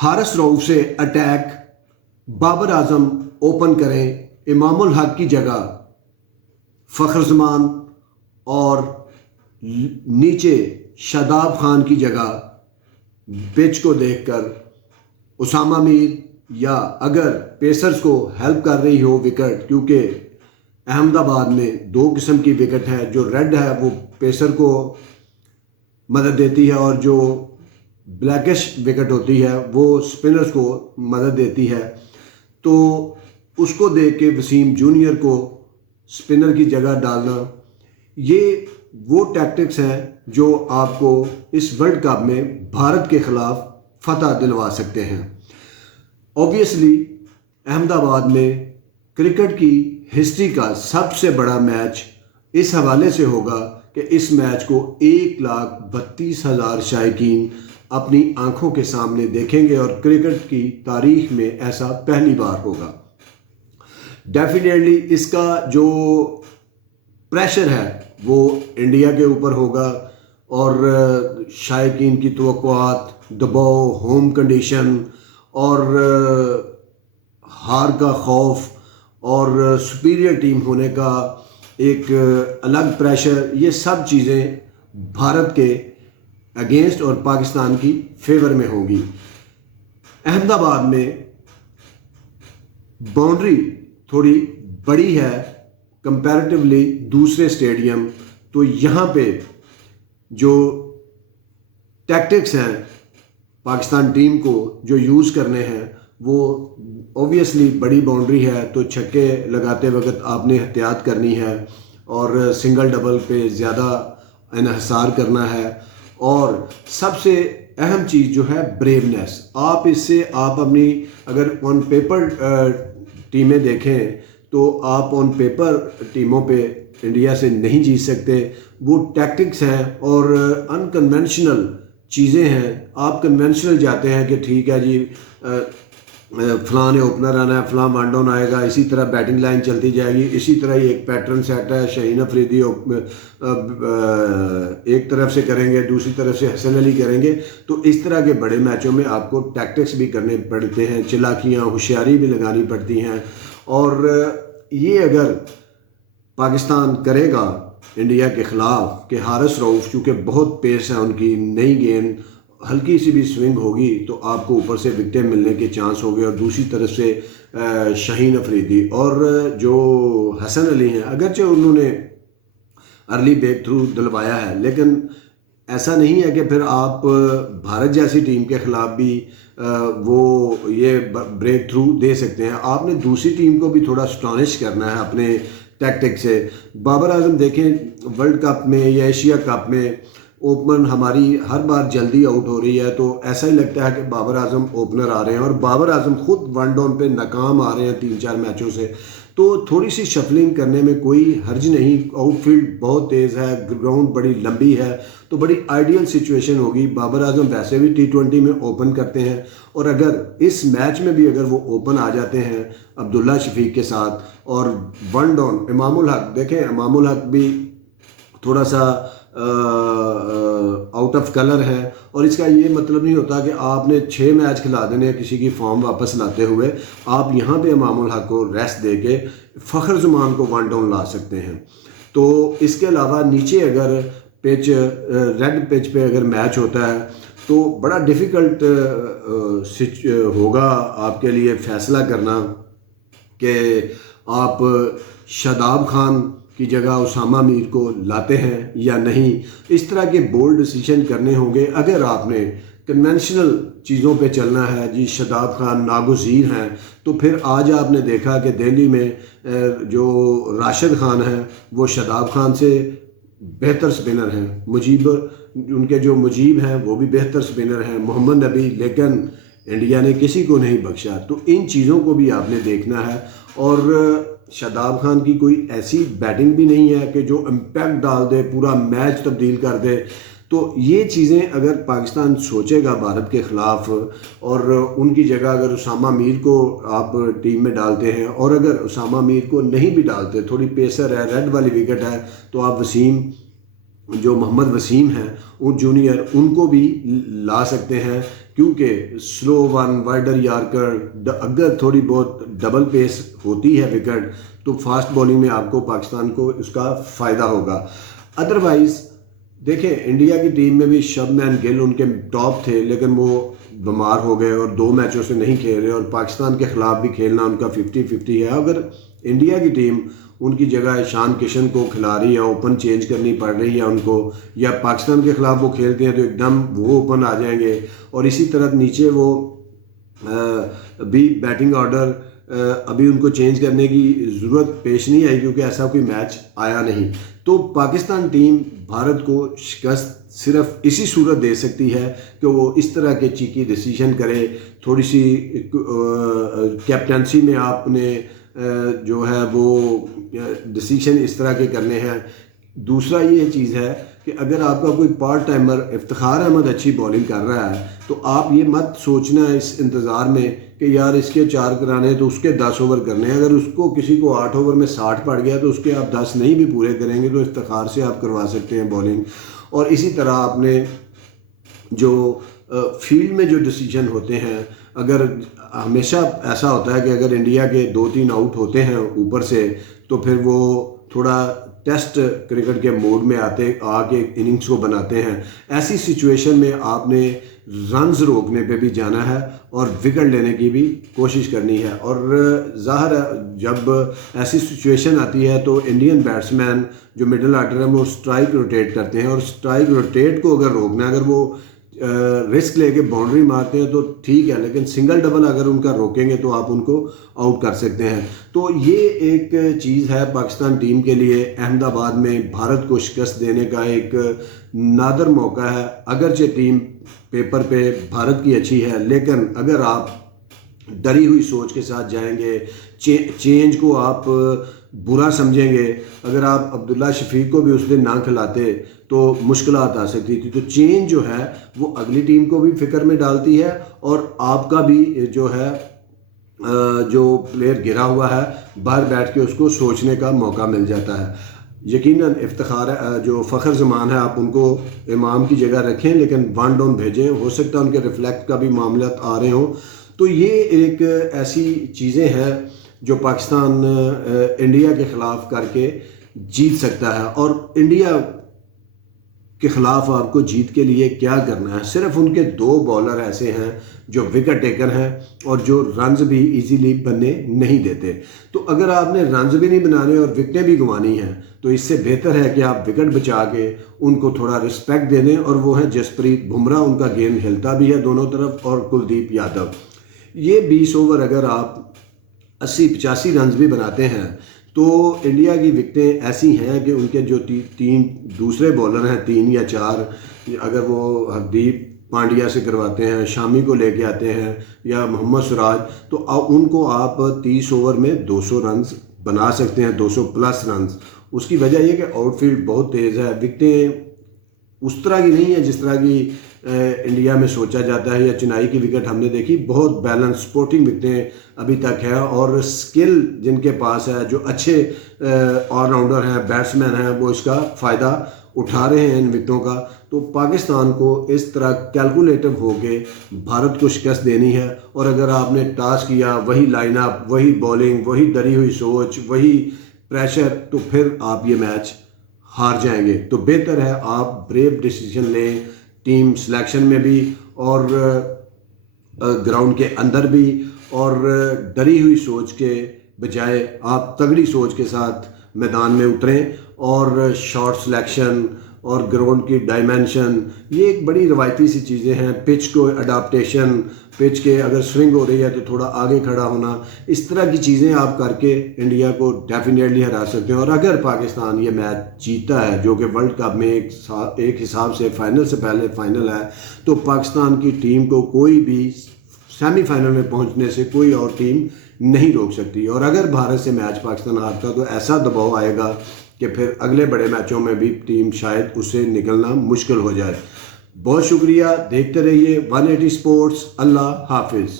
हारिस रऊफ से attack, Babar Azam open करें, इमामुल हक की जगह फ़खर जमान और नीचे शादाब खान की जगह पिच को देखकर उसामा मीर, या अगर पेसर्स को हेल्प कर रही हो विकेट, क्योंकि अहमदाबाद में दो किस्म की विकेट है, जो रेड है वो पेसर को मदद देती है और जो ब्लैकिश विकेट होती है वो स्पिनर्स को मदद देती है। तो उसको देख के वसीम जूनियर को स्पिनर की जगह डालना, ये वो टैक्टिक्स हैं जो आपको इस वर्ल्ड कप में भारत के खिलाफ फतह दिलवा सकते हैं। ऑब्वियसली अहमदाबाद में क्रिकेट की हिस्ट्री का सबसे बड़ा मैच इस हवाले से होगा कि इस मैच को 1,32,000 शायकीन अपनी आंखों के सामने देखेंगे और क्रिकेट की तारीख में ऐसा पहली बार होगा। डेफिनेटली इसका जो प्रेशर है वो इंडिया के ऊपर होगा और शायकीन की तवक्कुआत, दबाव, होम कंडीशन और हार का खौफ और सुपीरियर टीम होने का एक अलग प्रेशर, ये सब चीज़ें भारत के अगेंस्ट और पाकिस्तान की फेवर में होंगी। अहमदाबाद में बाउंड्री थोड़ी बड़ी है कंपैरेटिवली दूसरे स्टेडियम, तो यहाँ पे जो टैक्टिक्स हैं पाकिस्तान टीम को जो यूज़ करने हैं वो ऑब्वियसली बड़ी बाउंड्री है, तो छक्के लगाते वक्त आपने एहतियात करनी है और सिंगल डबल पे ज़्यादा इन्हिसार करना है। और सबसे अहम चीज़ जो है ब्रेवनेस, आप इससे आप अपनी अगर ऑन पेपर टीमें देखें तो आप ऑन पेपर टीमों पे इंडिया से नहीं जीत सकते। वो टैक्टिक्स हैं और अनकन्वेंशनल चीज़ें हैं। आप कन्वेंशनल जाते हैं कि ठीक है जी फलां ने ओपनर आना है, फलां वन डाउन आएगा, इसी तरह बैटिंग लाइन चलती जाएगी, इसी तरह ही एक पैटर्न सेट है। शाहीन अफरीदी एक तरफ से करेंगे, दूसरी तरफ से हसन अली करेंगे। तो इस तरह के बड़े मैचों में आपको टैक्टिक्स भी करने पड़ते हैं, चालाकियाँ, होशियारी भी लगानी पड़ती हैं। और ये अगर पाकिस्तान करेगा इंडिया के ख़िलाफ़ कि हारिस रऊफ, चूँकि बहुत पेस है उनकी, नई गेंद हल्की सी भी स्विंग होगी तो आपको ऊपर से विकेट मिलने के चांस हो गए। और दूसरी तरफ से शाहीन अफरीदी और जो हसन अली हैं, अगरचे उन्होंने अर्ली ब्रेक थ्रू दिलवाया है, लेकिन ऐसा नहीं है कि फिर आप भारत जैसी टीम के ख़िलाफ़ भी वो ये ब्रेक थ्रू दे सकते हैं। आपने दूसरी टीम को भी थोड़ा स्टॉनिश करना है अपने टैक्टिक से। बाबर आजम देखें वर्ल्ड कप में या एशिया कप में ओपनर हमारी हर बार जल्दी आउट हो रही है, तो ऐसा ही लगता है कि बाबर आजम ओपनर आ रहे हैं और बाबर आजम खुद वन डाउन पे नाकाम आ रहे हैं 3-4 मैचों से। तो थोड़ी सी शफलिंग करने में कोई हर्ज नहीं। आउटफील्ड बहुत तेज़ है, ग्राउंड बड़ी लंबी है, तो बड़ी आइडियल सिचुएशन होगी। बाबर आजम वैसे भी T20 में ओपन करते हैं और अगर इस मैच में भी अगर वो ओपन आ जाते हैं अब्दुल्ला शफीक के साथ और वन डाउन इमामुल हक, देखें इमामुल हक भी थोड़ा सा आउट ऑफ कलर है। और इसका ये मतलब नहीं होता कि आपने 6 मैच खिला देने किसी की फॉर्म वापस लाते हुए। आप यहाँ पे इमामुल हक को रेस्ट दे के फ़खर ज़मान को वन डाउन ला सकते हैं। तो इसके अलावा नीचे अगर पिच रेड पिच पे अगर मैच होता है तो बड़ा डिफ़िकल्ट होगा आपके लिए फ़ैसला करना कि आप शादाब खान की जगह उसामा मीर को लाते हैं या नहीं। इस तरह के बोल्ड डिसीजन करने होंगे। अगर आपने कन्वेंशनल चीज़ों पे चलना है जी, शादाब खान नागुज़ीर हैं, तो फिर आज आपने देखा कि दिल्ली में जो राशिद खान हैं वो शादाब खान से बेहतर स्पिनर हैं। मुजीब, उनके जो मुजीब हैं वो भी बेहतर स्पिनर हैं, मोहम्मद नबी, लेकिन इंडिया ने किसी को नहीं बख्शा। तो इन चीज़ों को भी आपने देखना है। और शादाब खान की कोई ऐसी बैटिंग भी नहीं है कि जो इम्पैक्ट डाल दे, पूरा मैच तब्दील कर दे। तो ये चीज़ें अगर पाकिस्तान सोचेगा भारत के ख़िलाफ़ और उनकी जगह अगर उसामा मीर को आप टीम में डालते हैं, और अगर उसामा मीर को नहीं भी डालते, थोड़ी पेसर है, रेड वाली विकेट है, तो आप वसीम, जो मोहम्मद वसीम हैं उन जूनियर, उनको भी ला सकते हैं। क्योंकि स्लो वन, वाइडर यॉर्कर, अगर थोड़ी बहुत डबल पेस होती है विकेट तो फास्ट बॉलिंग में आपको पाकिस्तान को उसका फ़ायदा होगा। अदरवाइज़ देखें, इंडिया की टीम में भी शुभमन गिल उनके टॉप थे, लेकिन वो बीमार हो गए और 2 मैचों से नहीं खेल रहे, और पाकिस्तान के ख़िलाफ़ भी खेलना उनका 50-50 है। अगर इंडिया की टीम उनकी जगह ईशान किशन को खिला रही है, ओपन चेंज करनी पड़ रही है उनको, या पाकिस्तान के ख़िलाफ़ वो खेलते हैं तो एकदम वो ओपन आ जाएंगे, और इसी तरह नीचे वो भी बैटिंग ऑर्डर अभी उनको चेंज करने की ज़रूरत पेश नहीं आई, क्योंकि ऐसा कोई मैच आया नहीं। तो पाकिस्तान टीम भारत को शिकस्त सिर्फ इसी सूरत दे सकती है कि वो इस तरह के चीकी डिसीजन करे, थोड़ी सी कैप्टनसी में आपने जो है वो डिसीजन इस तरह के करने हैं। दूसरा ये चीज़ है कि अगर आपका कोई पार्ट टाइमर इफ्तिखार अहमद अच्छी बॉलिंग कर रहा है तो आप ये मत सोचना है इस इंतज़ार में कि यार इसके 4 कराने तो उसके 10 ओवर करने हैं। अगर उसको किसी को 8 ओवर में 60 पड़ गया तो उसके आप 10 नहीं भी पूरे करेंगे तो इफ्तिखार से आप करवा सकते हैं बॉलिंग। और इसी तरह आपने जो फील्ड में जो डिसीजन होते हैं, अगर हमेशा ऐसा होता है कि अगर इंडिया के 2-3 आउट होते हैं ऊपर से तो फिर वो थोड़ा टेस्ट क्रिकेट के मोड में आके इनिंग्स को बनाते हैं। ऐसी सिचुएशन में आपने रन्स रोकने पे भी जाना है और विकेट लेने की भी कोशिश करनी है। और ज़ाहिर है जब ऐसी सिचुएशन आती है तो इंडियन बैट्समैन जो मिडिल ऑर्डर है वो स्ट्राइक रोटेट करते हैं, और स्ट्राइक रोटेट को अगर रोकना है, अगर वो रिस्क लेके बाउंड्री मारते हैं तो ठीक है, लेकिन सिंगल डबल अगर उनका रोकेंगे तो आप उनको आउट कर सकते हैं। तो ये एक चीज़ है पाकिस्तान टीम के लिए, अहमदाबाद में भारत को शिकस्त देने का एक नादर मौका है। अगरचे टीम पेपर पे भारत की अच्छी है, लेकिन अगर आप डरी हुई सोच के साथ जाएंगे, चेंज को आप बुरा समझेंगे, अगर आप अब्दुल्ला शफीक को भी उस दिन ना खिलाते तो मुश्किलात आ सकती थी। तो चेंज जो है वो अगली टीम को भी फिक्र में डालती है और आपका भी जो है जो प्लेयर गिरा हुआ है बाहर बैठ के उसको सोचने का मौका मिल जाता है। यकीनन इफ्तिखार जो फ़खर ज़मान है आप उनको इमाम की जगह रखें, लेकिन 1 डाउन भेजें, हो सकता है उनके रिफ्लेक्ट का भी मामला आ रहे हों। तो ये एक ऐसी चीज़ें हैं जो पाकिस्तान इंडिया के ख़िलाफ़ करके जीत सकता है। और इंडिया के ख़िलाफ़ आपको जीत के लिए क्या करना है, सिर्फ उनके 2 बॉलर ऐसे हैं जो विकेट टेकर हैं और जो रन्स भी इजीली बनने नहीं देते। तो अगर आपने रन्स भी नहीं बनाने और विकेटें भी गंवानी हैं तो इससे बेहतर है कि आप विकेट बचा के उनको थोड़ा रिस्पेक्ट दे दें। और वो है जसप्रीत बुमराह, उनका गेंद हिलता भी है दोनों तरफ, और कुलदीप यादव। ये 20 ओवर अगर आप 80-85 रन भी बनाते हैं तो इंडिया की विकेटें ऐसी हैं कि उनके जो 3 दूसरे बॉलर हैं, 3 या 4, अगर वो हरदीप पांड्या से करवाते हैं, शामी को लेके आते हैं या मोहम्मद सिराज, तो उनको आप 30 ओवर में 200 रन बना सकते हैं, 200 प्लस रन। उसकी वजह यह कि आउटफील्ड बहुत तेज़ है, विकेटें उस तरह की नहीं है जिस तरह की इंडिया में सोचा जाता है। या चेन्नई की विकेट हमने देखी, बहुत बैलेंस स्पोर्टिंग विकेटें अभी तक है, और स्किल जिनके पास है, जो अच्छे ऑलराउंडर हैं, बैट्समैन हैं, वो इसका फ़ायदा उठा रहे हैं इन विकेटों का। तो पाकिस्तान को इस तरह कैलकुलेटिव होके भारत को शिकस्त देनी है। और अगर आपने टॉस किया, वही लाइनअप, वही बॉलिंग, वही डरी हुई सोच, वही प्रेशर, तो फिर आप ये मैच हार जाएंगे। तो बेहतर है आप ब्रेव डिसीजन लें, टीम सिलेक्शन में भी और ग्राउंड के अंदर भी, और डरी हुई सोच के बजाय आप तगड़ी सोच के साथ मैदान में उतरें। और शॉट सिलेक्शन और ग्राउंड की डायमेंशन, ये एक बड़ी रवायती सी चीज़ें हैं। पिच को अडाप्टेशन, पिच के अगर स्विंग हो रही है तो थोड़ा आगे खड़ा होना, इस तरह की चीज़ें आप करके इंडिया को डेफिनेटली हरा सकते हैं। और अगर पाकिस्तान ये मैच जीता है, जो कि वर्ल्ड कप में एक हिसाब से फाइनल से पहले फाइनल है, तो पाकिस्तान की टीम को कोई भी सेमीफाइनल में पहुंचने से कोई और टीम नहीं रोक सकती। और अगर भारत से मैच पाकिस्तान हारता तो ऐसा दबाव आएगा कि फिर अगले बड़े मैचों में भी टीम शायद उससे निकलना मुश्किल हो जाए। बहुत शुक्रिया, देखते रहिए 180 स्पोर्ट्स। अल्लाह हाफिज़।